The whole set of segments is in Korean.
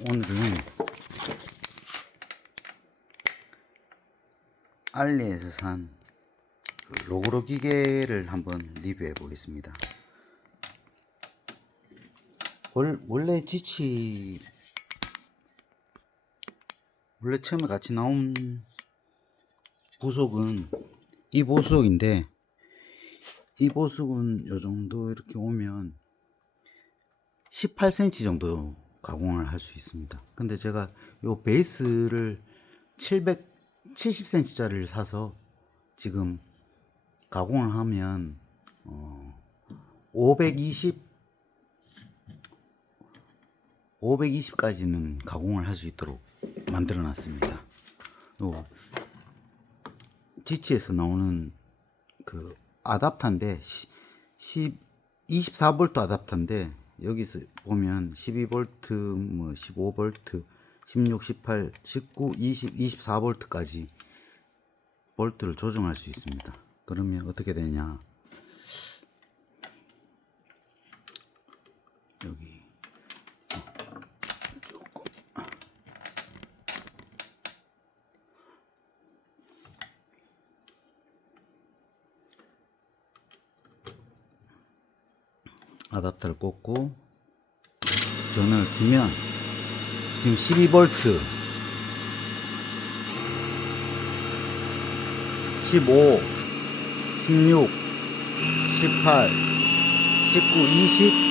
오늘은 알리에서 산 로그로 기계를 한번 리뷰해 보겠습니다. 원래 처음에 같이 나온 부속은 이 보석인데, 이 보석은 요 정도 이렇게 오면 18cm 정도 가공을 할 수 있습니다. 근데 제가 요 베이스를 770cm 짜리를 사서 지금 가공을 하면 520까지는 가공을 할 수 있도록 만들어 놨습니다. 요 지치에서 나오는 그 아답터인데 24V 아답터인데, 여기서 보면 12V, 뭐 15V, 16, 18, 19, 20, 24V까지 볼트를 조정할 수 있습니다. 그러면 어떻게 되냐, 여기 조금 아답터를 꽂고 전원을 키면 지금 12V, 15, 16, 18, 19, 20,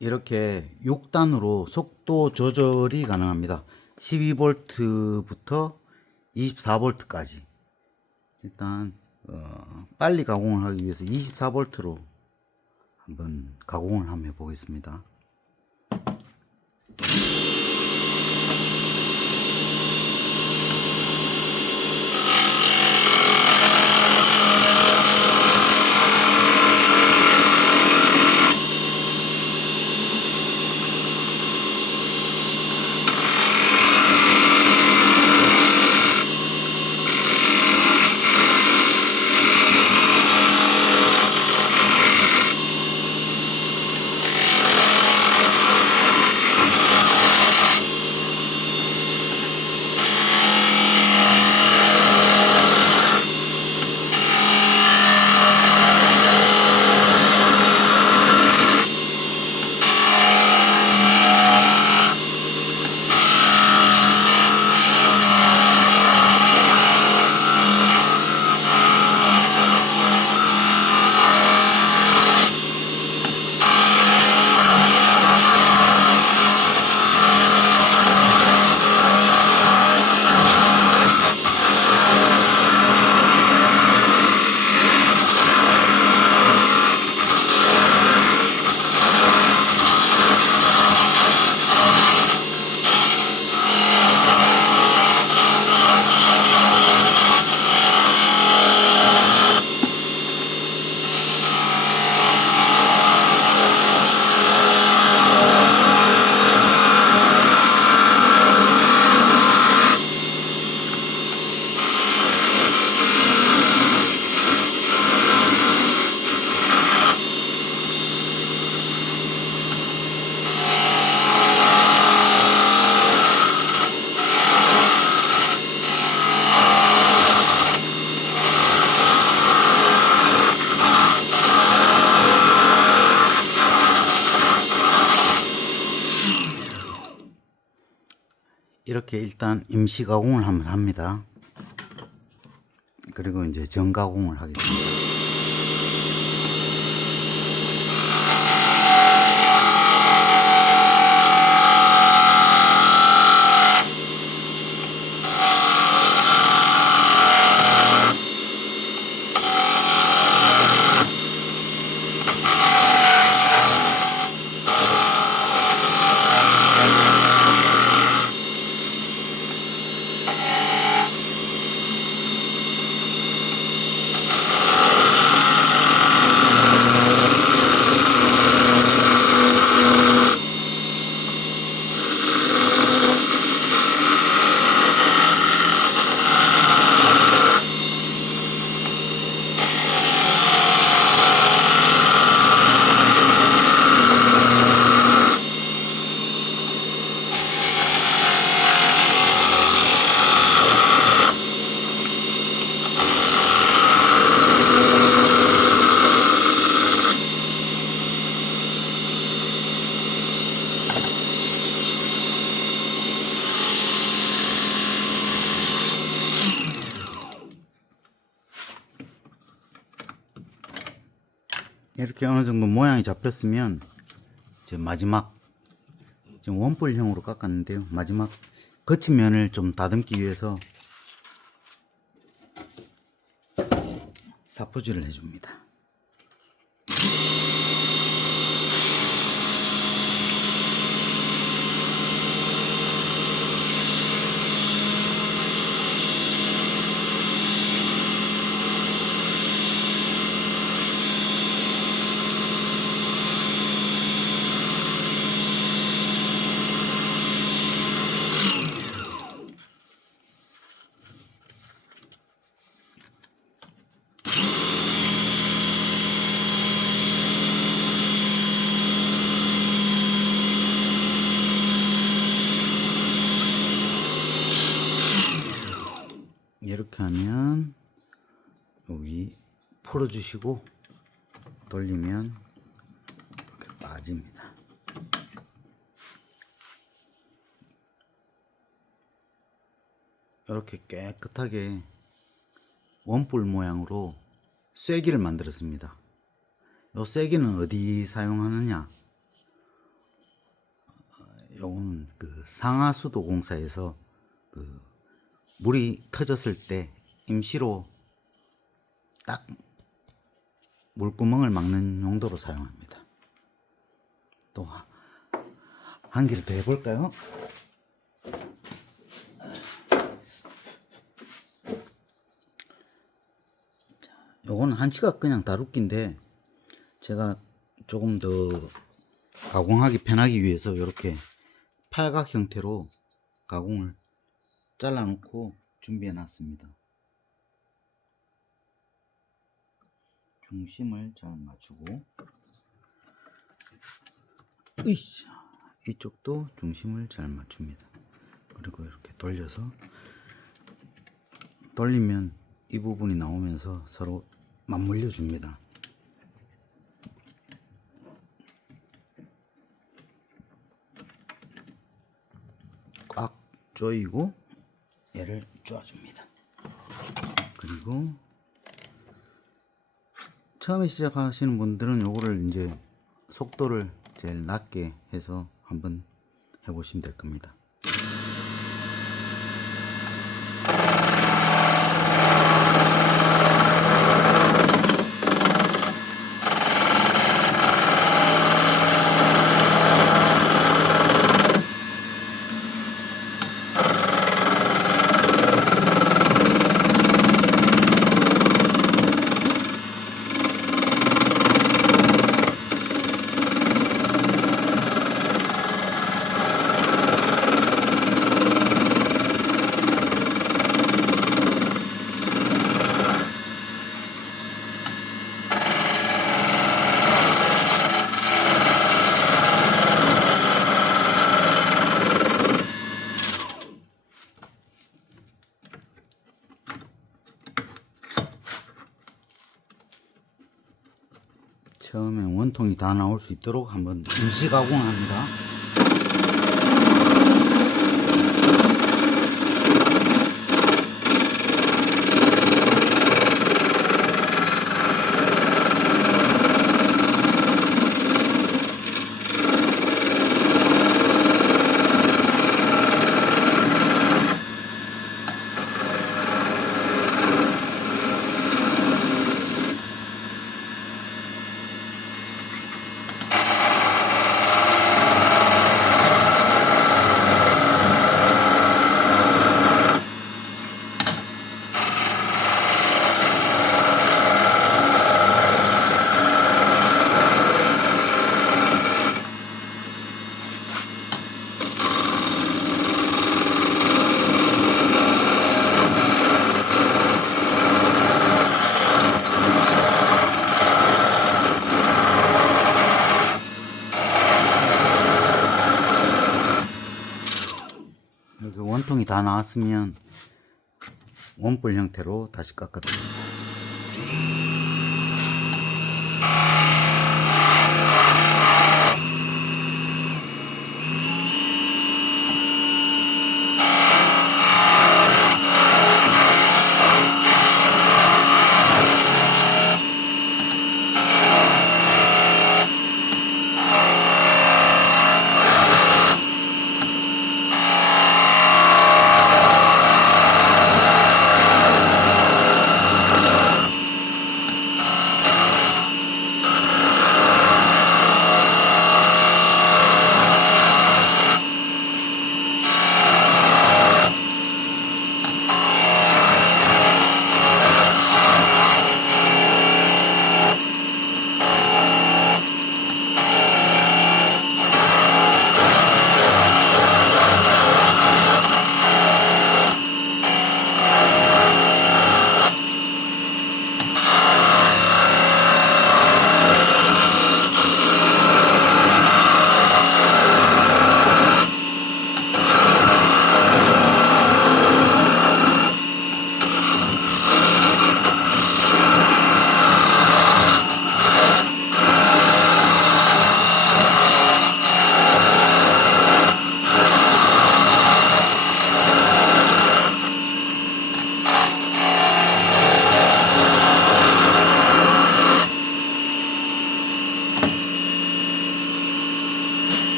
이렇게 6단으로 속도 조절이 가능합니다. 12V부터 24V까지. 일단 빨리 가공을 하기 위해서 24V로 한번 가공을 한번 해보겠습니다. 이렇게 일단 임시 가공을 한번 합니다. 그리고 이제 전 가공을 하겠습니다. 이렇게 어느 정도 모양이 잡혔으면 이제 마지막, 지금 원뿔형으로 깎았는데요, 마지막 거친 면을 좀 다듬기 위해서 사포질을 해줍니다. 이렇게 하면 여기 풀어주시고 돌리면 이렇게 빠집니다. 이렇게 깨끗하게 원뿔 모양으로 쐐기를 만들었습니다. 이 쐐기는 어디 사용하느냐? 요거는 그 상하수도 공사에서 그 물이 터졌을 때 임시로 딱 물구멍을 막는 용도로 사용합니다. 또 한 개를 더 해볼까요? 요거는 한치가 그냥 다루기인데 제가 조금 더 가공하기 편하기 위해서 이렇게 팔각 형태로 가공을 잘라 놓고 준비해 놨습니다. 중심을 잘 맞추고, 이쪽도 중심을 잘 맞춥니다. 그리고 이렇게 돌려서 돌리면 이 부분이 나오면서 서로 맞물려 줍니다. 꽉 조이고 얘를 쪼아줍니다. 그리고 처음에 시작하시는 분들은 요거를 이제 속도를 제일 낮게 해서 한번 해보시면 될 겁니다. 처음에 원통이 다 나올 수 있도록 한번 임시 가공합니다. 이렇게 원통이 다 나왔으면 원뿔 형태로 다시 깎아줍니다.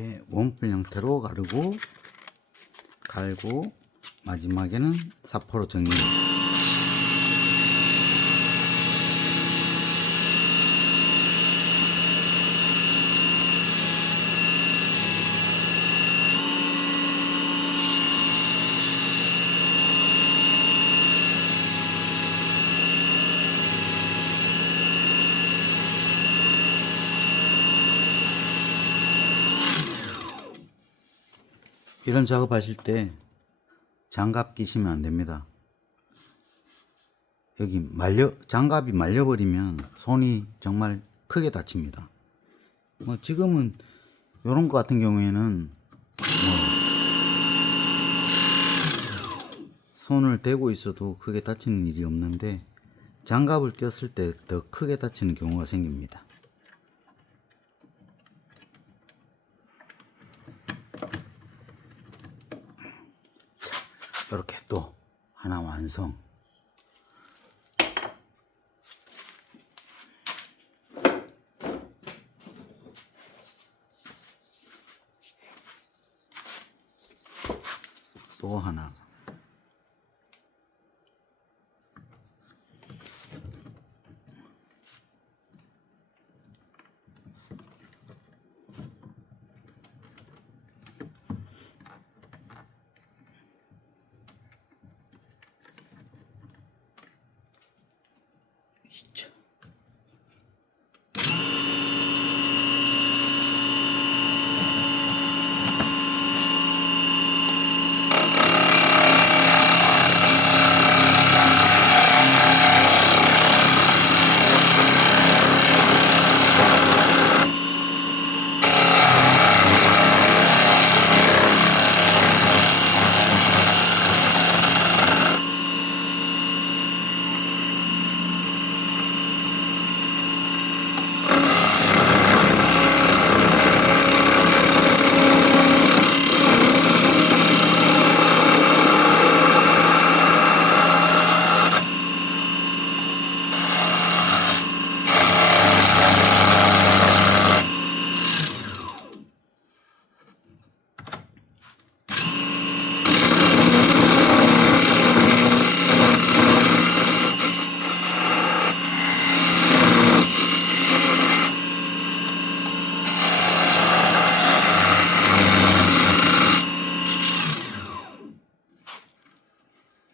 이렇게 원뿔 형태로 갈고 마지막에는 사포로 정리. 이런 작업하실 때 장갑 끼시면 안 됩니다. 여기 장갑이 말려버리면 손이 정말 크게 다칩니다. 지금은 요런 거 같은 경우에는 손을 대고 있어도 크게 다치는 일이 없는데 장갑을 꼈을 때 더 크게 다치는 경우가 생깁니다. 이렇게 또 하나 완성. 또 하나.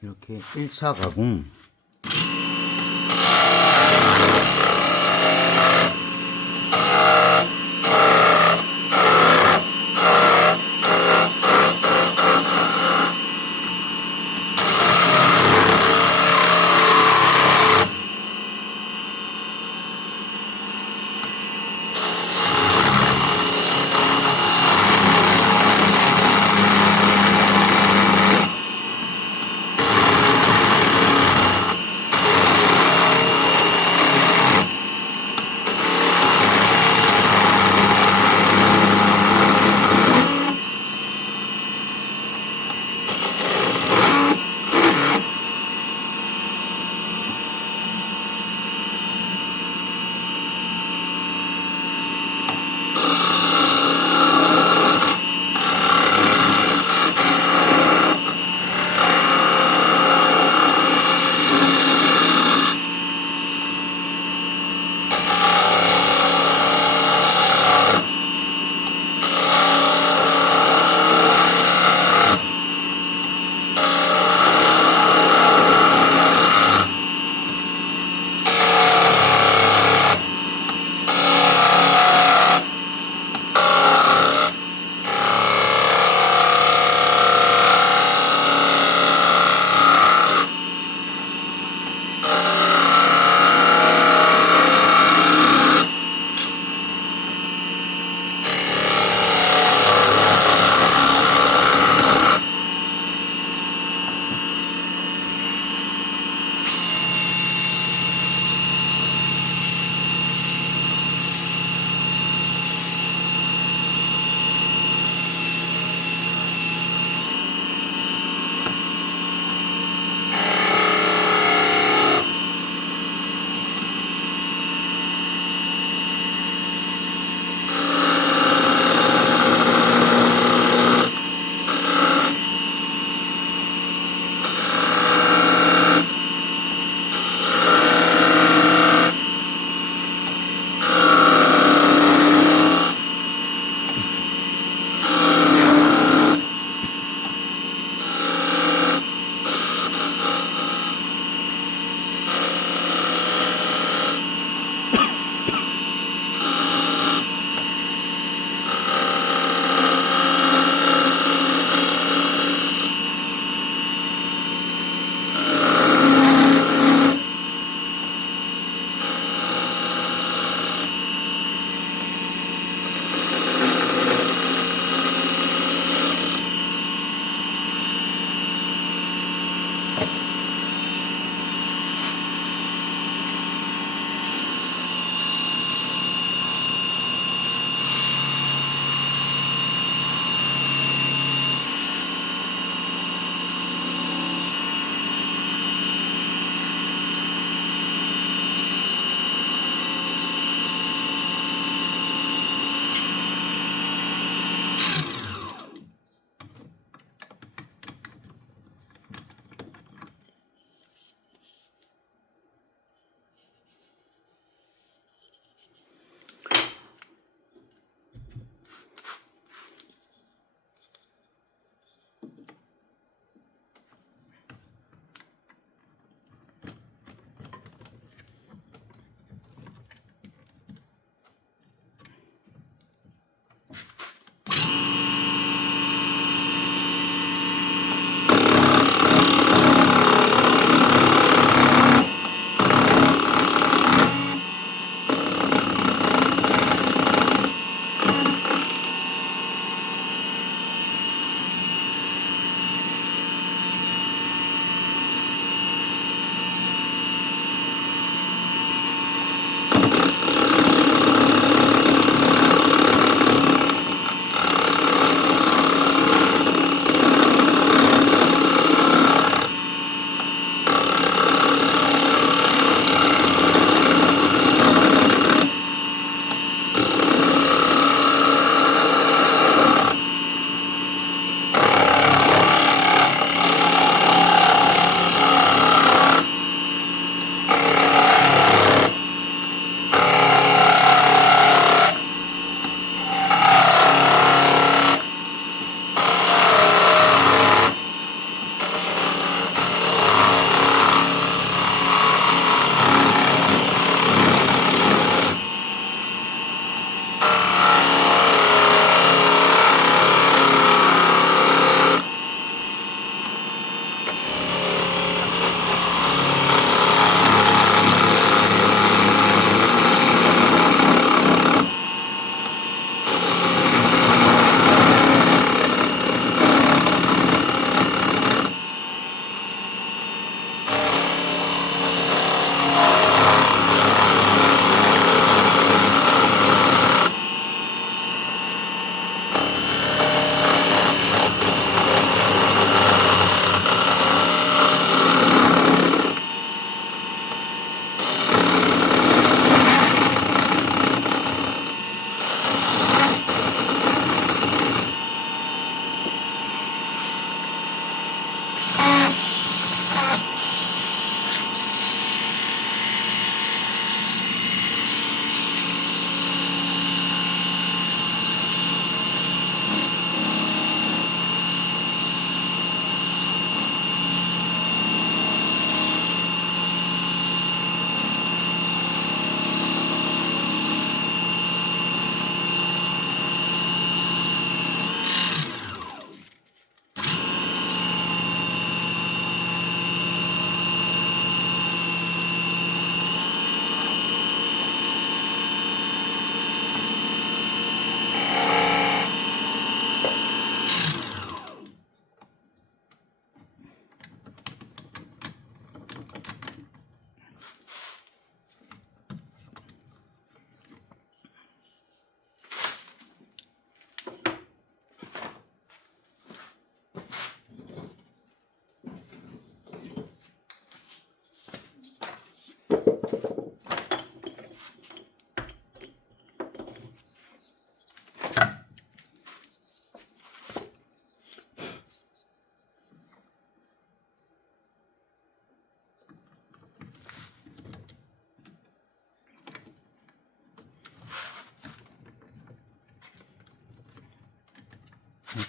이렇게 1차 가공.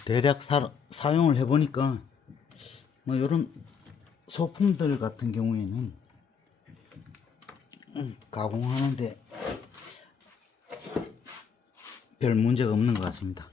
대략 사용을 해보니까 뭐 이런 소품들 같은 경우에는 가공하는데 별 문제가 없는 것 같습니다.